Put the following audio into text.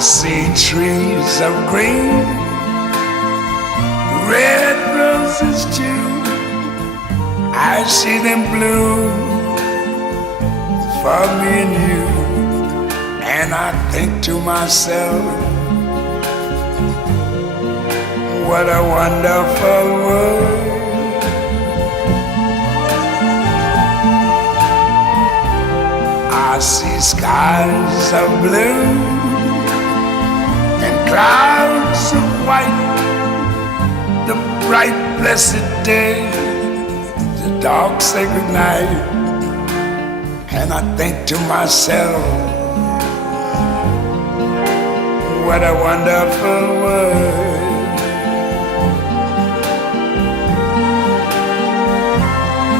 see trees of green, red roses too. I see them bloom for me and you. And I think to myself, what a wonderful world. I see skies of blue and clouds of white, the bright blessed day, the dark sacred night. And I think to myself, what a wonderful world.